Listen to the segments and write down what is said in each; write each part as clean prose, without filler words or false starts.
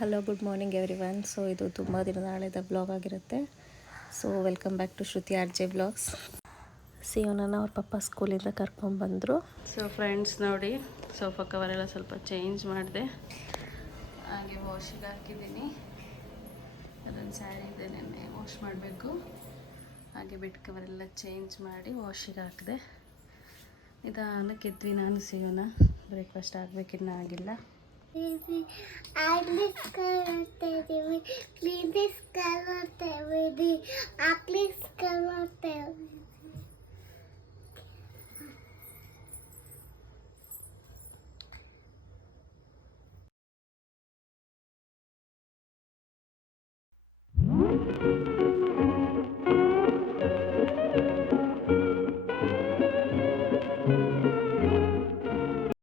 Hello good morning everyone. So ಇದು ತುಂಬ ದಿನದ ಹಳೆದ ಬ್ಲಾಗ್ ಆಗಿರುತ್ತೆ. So welcome back to Shruti R J blogs. ಸಿಯೋನನ್ನ ಅವ್ರ ಪಪ್ಪ ಸ್ಕೂಲಿಂದ ಕರ್ಕೊಂಡ್ಬಂದರು. ಸೊ ಫ್ರೆಂಡ್ಸ್ ನೋಡಿ, ಸೋಫಾ ಕವರೆಲ್ಲ ಸ್ವಲ್ಪ ಚೇಂಜ್ ಮಾಡಿದೆ, ಹಾಗೆ ವಾಶಿಗೆ ಹಾಕಿದ್ದೀನಿ. ಅದೊಂದು ಸ್ಯಾರಿ ಇದೆ, ನೆನ್ನೆ ವಾಶ್ ಮಾಡಬೇಕು. ಹಾಗೆ ಬೆಡ್ ಕವರೆಲ್ಲ ಚೇಂಜ್ ಮಾಡಿ ವಾಶಿಗೆ ಹಾಕಿದೆ. ನಿಧಾನಕ್ಕೆ ಎದ್ವಿ ನಾನು ಸಿಯೋನ. ಬ್ರೇಕ್ಫಾಸ್ಟ್ ಆಗಬೇಕಿನ್ನೂ ಆಗಿಲ್ಲ.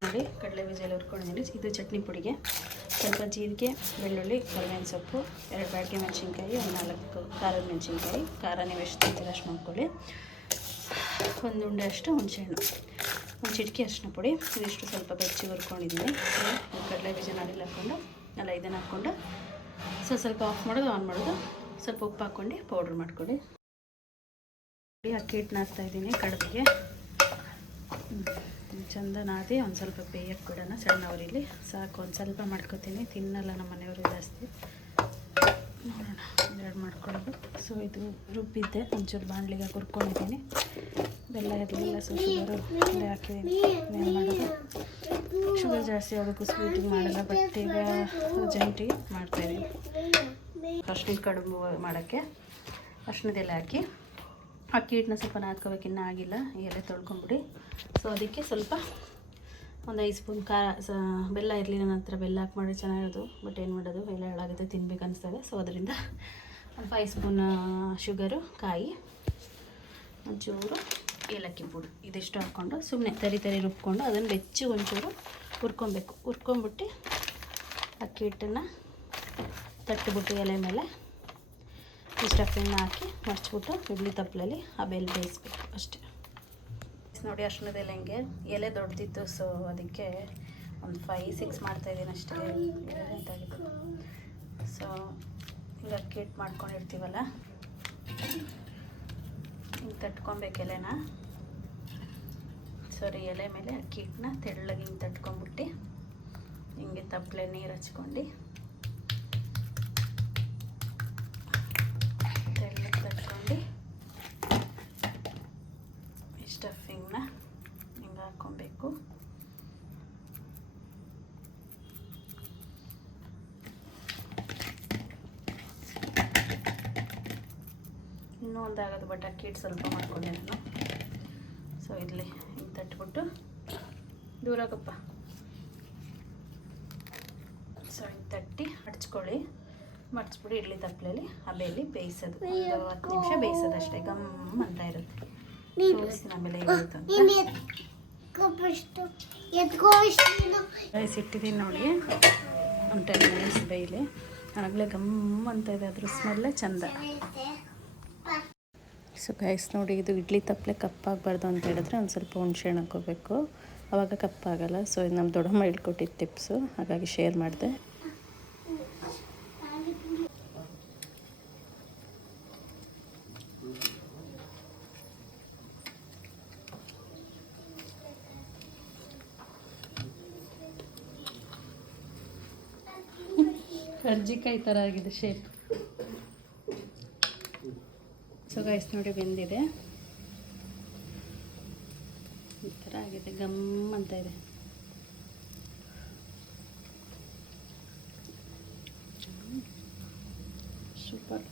ನೋಡಿ, ಕಡಲೆ ಬೀಜ ಎಲ್ಲ ಹುರ್ಕೊಂಡಿದ್ದೀನಿ. ಇದು ಚಟ್ನಿ ಪುಡಿಗೆ ಸ್ವಲ್ಪ ಜೀರಿಗೆ, ಬೆಳ್ಳುಳ್ಳಿ, ಕರಿಬೇವಿನ ಸೊಪ್ಪು, 2 ಬ್ಯಾಡಗೆ ಮೆಣಸಿನ್ಕಾಯಿ, 4 ಖಾರದ ಮೆಣಸಿನ್ಕಾಯಿ. ಖಾರ ನೀವು ಎಷ್ಟು ತಿಂತೀರ ಅಷ್ಟು ಮಾಡ್ಕೊಳ್ಳಿ. 1 ಉಂಡೆ ಅಷ್ಟು ಹುಣಸೆಹಣ್ಣು, 1 ಚಿಟಿಕೆ ಅರಿಶಿನ ಪುಡಿ. ಇದಿಷ್ಟು ಸ್ವಲ್ಪ ಬೆಚ್ಚಗೆ ಹುರ್ಕೊಂಡಿದ್ದೀನಿ. ಕಡಲೆ ಬೀಜ ನಾಡಿಲ್ಲಿ ಹಾಕ್ಕೊಂಡು ಇದನ್ನು ಹಾಕ್ಕೊಂಡು ಸ್ವಲ್ಪ ಆಫ್ ಮಾಡೋದು, ಆನ್ ಮಾಡೋದು, ಸ್ವಲ್ಪ ಉಪ್ಪು ಹಾಕ್ಕೊಂಡು ಪೌಡ್ರ್ ಮಾಡ್ಕೊಳ್ಳಿ. ಅಕ್ಕಿ ಹಿಟ್ಟನ್ನ ಹಾಕ್ತಾಯಿದ್ದೀನಿ ಕಡುಬಿಗೆ. ಚಂದ ನಾದಿ ಒಂದು ಸ್ವಲ್ಪ ಬೇಯಕ್ಕೆ ಬಿಡೋಣ ಸಣ್ಣ ಉರಿಲಿ. ಸಾಕು, ಒಂದು ಸ್ವಲ್ಪ ಮಾಡ್ಕೊತೀನಿ, ತಿನ್ನಲ್ಲ ನಮ್ಮ ಮನೆಯವರು ಜಾಸ್ತಿ. ನೋಡೋಣ, 2 ಮಾಡ್ಕೊಳ್ಳೋದು. ಸೊ ಇದು ರುಬ್ಬಿದ್ದೆ, ಒಂಚೂರು ಬಾಣಲಿಗೆ ಹುರ್ಕೊಂಡಿದ್ದೀನಿ. ಬೆಲ್ಲ ಇರಲಿಲ್ಲ, ಸೊ ಶುಗರು ಹಾಕಿದ್ದೀನಿ. ಏನು ಮಾಡೋದು, ಶುಗರ್ ಜಾಸ್ತಿ ಆಗಬೇಕು, ಸ್ವೀಟಿಗೆ ಮಾಡಲ್ಲ. ಬಟ್ ಈಗ ಅರ್ಜೆಂಟಿಗೆ ಮಾಡ್ತಾಯಿದ್ದೀನಿ. ಅರ್ಶಿಣದ ಕಡುಬು ಮಾಡೋಕ್ಕೆ ಅರ್ಶಿಣದೆಲೆ ಹಾಕಿ ಅಕ್ಕಿ ಹಿಟ್ಟನ್ನ ಸ್ವಲ್ಪ ನಾದ್ಕೋಬೇಕು, ಇನ್ನೂ ಆಗಿಲ್ಲ. ಎಲೆ ತೊಳ್ಕೊಂಬಿಡಿ. ಸೊ ಅದಕ್ಕೆ ಸ್ವಲ್ಪ 1 5 ಸ್ಪೂನ್ ಬೆಲ್ಲ ಇರಲಿ ನನ್ನ ಹತ್ರ. ಬೆಲ್ಲ ಹಾಕಿ ಮಾಡಿ ಚೆನ್ನಾಗಿರೋದು, ಬಟ್ ಏನು ಮಾಡೋದು, ಎಲ್ಲ ಹಾಳಾಗುತ್ತೆ, ತಿನ್ಬೇಕು ಅನಿಸ್ತದೆ. ಸೊ ಅದರಿಂದ ಒಂದು 5 ಸ್ಪೂನ್ ಶುಗರು, ಕಾಯಿ, ಒಂಚೂರು ಏಲಕ್ಕಿ ಪುಡಿ, ಇದಿಷ್ಟು ಹಾಕ್ಕೊಂಡು ಸುಮ್ಮನೆ ತರಿ ರುಬ್ಕೊಂಡು ಅದನ್ನು ಬೆಚ್ಚಗೆ ಒಂಚೂರು ಹುರ್ಕೊಬೇಕು. ಹುರ್ಕೊಂಬಿಟ್ಟು ಅಕ್ಕಿ ಹಿಟ್ಟನ್ನು ತಟ್ಟಿಬಿಟ್ಟು ಎಲೆ ಮೇಲೆ ಈ ಸ್ಟಫಿಂಗ್ನ ಹಾಕಿ ಮರ್ಚ್ಬಿಟ್ಟು ಇಡ್ಲಿ ತಪ್ಪಲಲ್ಲಿ ಆ ಬೆಲ್ಲ ಬೇಯಿಸ್ಬೇಕು ಅಷ್ಟೇ. ನೋಡಿ, ಅರ್ಶಿಣದ ಎಲೆ ಹಿಂಗೆ ಎಲೆ ದೊಡ್ಡದಿತ್ತು, ಸೊ ಅದಕ್ಕೆ ಒಂದು 5 6 ಮಾಡ್ತಾಯಿದ್ದೀನಿ ಅಷ್ಟೇ. ಇದಾಗಿತ್ತು. ಸೊ ಹಿಂಗೆ ಅಕ್ಕಿ ಹಿಟ್ಟು ಮಾಡ್ಕೊಂಡಿರ್ತೀವಲ್ಲ, ಹಿಂಗೆ ತಟ್ಕೊಬೇಕು ಎಲೆನ. ಸರಿ, ಎಲೆ ಮೇಲೆ ಅಕ್ಕಿ ಹಿಟ್ಟನ್ನ ತೆಳ್ಳಗೆ ಹಿಂಗೆ ತಟ್ಕೊಂಬಿಟ್ಟು ಹಿಂಗೆ ತಪ್ಪಲೆ ನೀರು ಹಚ್ಕೊಂಡು ಸ್ಟಫಿಂಗ್ನ ಹಿಂಗೆ ಹಾಕ್ಕೊಬೇಕು. ಇನ್ನೂ ಒಂದಾಗೋದು, ಬಟ್ ಅಕ್ಕಿ ಹಿಟ್ಟು ಸ್ವಲ್ಪ ಮಾಡ್ಕೊಂಡೆ ನಾನು. ಸೊ ಇಲ್ಲಿ ಹಿಂಗೆ ತಟ್ಬಿಟ್ಟು ದೂರಾಗಪ್ಪ. ಸೊ ಹಿಂಗೆ ತಟ್ಟಿ ಹಚ್ಕೊಳ್ಳಿ. ಮಡ್ಚ್ಬಿಡಿ ಇಡ್ಲಿ ತಪ್ಪಲೆಯಲ್ಲಿ ಆ ಬೇಲಿ ಬೇಯಿಸೋದು. ಒಂದು 10 ನಿಮಿಷ ಬೇಯಿಸೋದು ಅಷ್ಟೇ. ಗಮ್ ಅಂತ ಇರುತ್ತೆ. ಆಮೇಲೆ ಇಟ್ಟಿದ್ದೀನಿ ನೋಡಿ, ಒಂದು 10 ಮಿನಿಟ್ಸ್ ಬೇಯಲಿ. ಆಗಲೇ ಗಮ್ ಅಂತ ಇದೆ, ಅದ್ರ ಸ್ಮೆಲ್ಲೇ ಚಂದ. ಸೊ ಗೈಸ್ ನೋಡಿ, ಇದು ಇಡ್ಲಿ ತಪ್ಪಲೆ ಕಪ್ಪಾಗಬಾರ್ದು ಅಂತ ಹೇಳಿದ್ರೆ ಒಂದು ಸ್ವಲ್ಪ ಹುಣಸೆಹಣ್ಣು ಹಾಕ್ಕೋಬೇಕು, ಆವಾಗ ಕಪ್ಪಾಗಲ್ಲ. ಸೊ ಇದು ನಮ್ಮ ದೊಡ್ಡಮ್ಮ ಹೇಳ್ಕೊಟ್ಟಿದ್ದು ಟಿಪ್ಸು, ಹಾಗಾಗಿ ಶೇರ್ ಮಾಡಿದೆ. ಕರ್ಜಿಕಾಯಿ ಥರ ಆಗಿದೆ ಶೇಪ್. ಸೊ ಗೈಸ್ ನೋಡಿ, ಬೆಂದಿದೆ, ಈ ಥರ ಆಗಿದೆ, ಗಮ್ ಅಂತ ಇದೆ. ಸೂಪರ್.